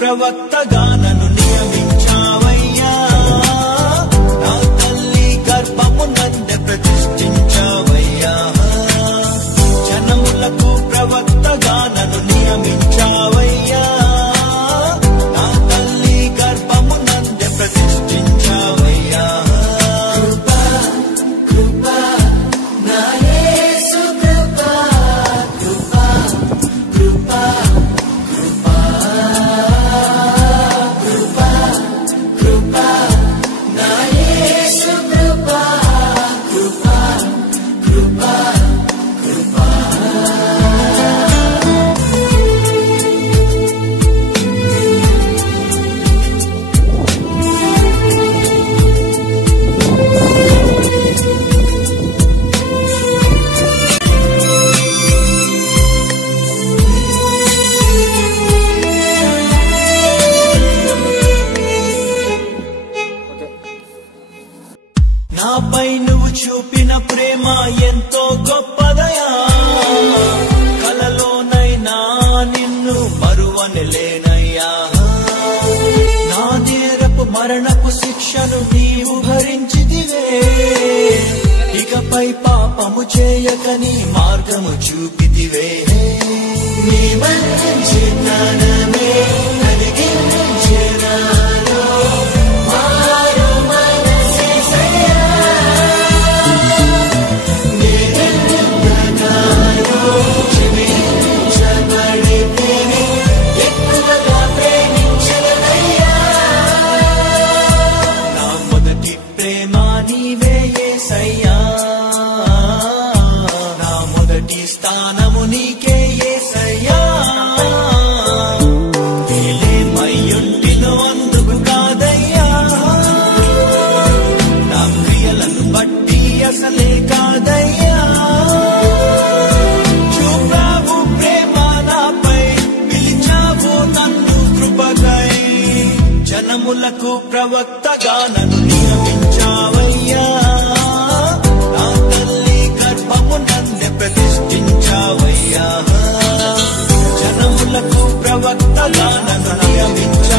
ప్రవక్తగా నన్ను నియమించావయ్యా, నా తల్లి గర్భము నందే ప్రతిష్ఠించావయ్యా. జనములకు ప్రవక్తగా నన్ను నియమించావయ్యా, నా తల్లి గర్భము నందే ప్రతిష్ఠించావయ్యా. కృపా కృపా నా యేసు కృపా కృపా కృపా నాపై నువ్వు చూపిన ప్రేమ ఎంతో గొప్పదయా, కలలోనైనా నిన్ను మరువనలేనయ్యా. నా నేరపు మరణపు శిక్షను నీవు భరించితివే, ఇకపై పాపము చేయకని మార్గము చూపితివే. నీ మంచి జ్ఞానమే కలిగించే నాలో స్థానము నీకే యేసయ్యా. నేనేమయ్యుంటినో అందుకు కాదయ్యా, నా క్రియలను బట్టి అసలే కాదయ్యా. చూపావు ప్రేమ నాపై, పిలిచావు నన్ను కృపకై. జనములకు ప్రవక్తగా నన్ను నియమించావయ్యా, నా తల్లి గర్భము నన్ను ప్రతిష్ఠించావయ్యా. జనములకు ప్రవక్తగా నన్ను నియమించావయ్యా.